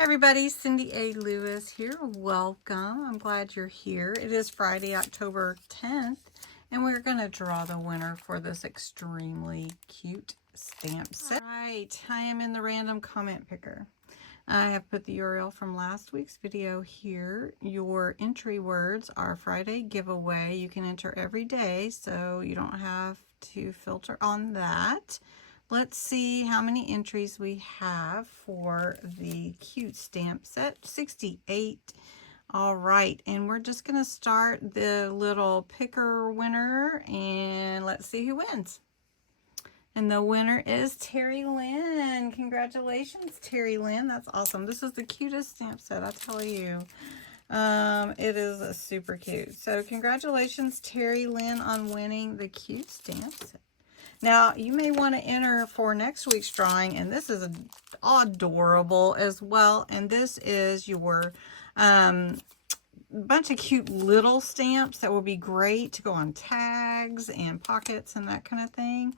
Hi everybody, CindyALewis here. Welcome. I'm glad you're here. It is Friday, October 10th, and we're going to draw the winner for this extremely cute stamp set. All right, I am in the random comment picker. I have put the URL from last week's video here. Your entry words are Friday giveaway. You can enter every day, so you don't have to filter on that. Let's see how many entries we have for the cute stamp set. 68. All right, and we're just going to start the little picker winner, and let's see who wins. And the winner is Terry Lynn. Congratulations, Terry Lynn. That's awesome. This is the cutest stamp set, I tell you. It is super cute. So congratulations, Terry Lynn, on winning the cute stamp set. Now, you may want to enter for next week's drawing, and this is adorable as well. And this is your bunch of cute little stamps that will be great to go on tags and pockets and that kind of thing.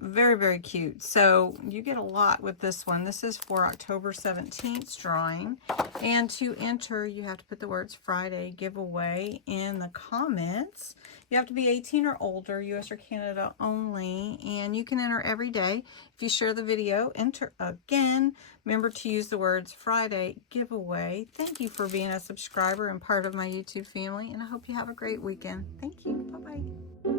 Very, very cute. So you get a lot with this one. This is for October 17th drawing. And to enter, you have to put the words Friday giveaway in the comments. You have to be 18 or older, US or Canada only, and you can enter every day. If you share the video, enter again. Remember to use the words Friday giveaway. Thank you for being a subscriber and part of my YouTube family, and I hope you have a great weekend. Thank you. Bye-bye.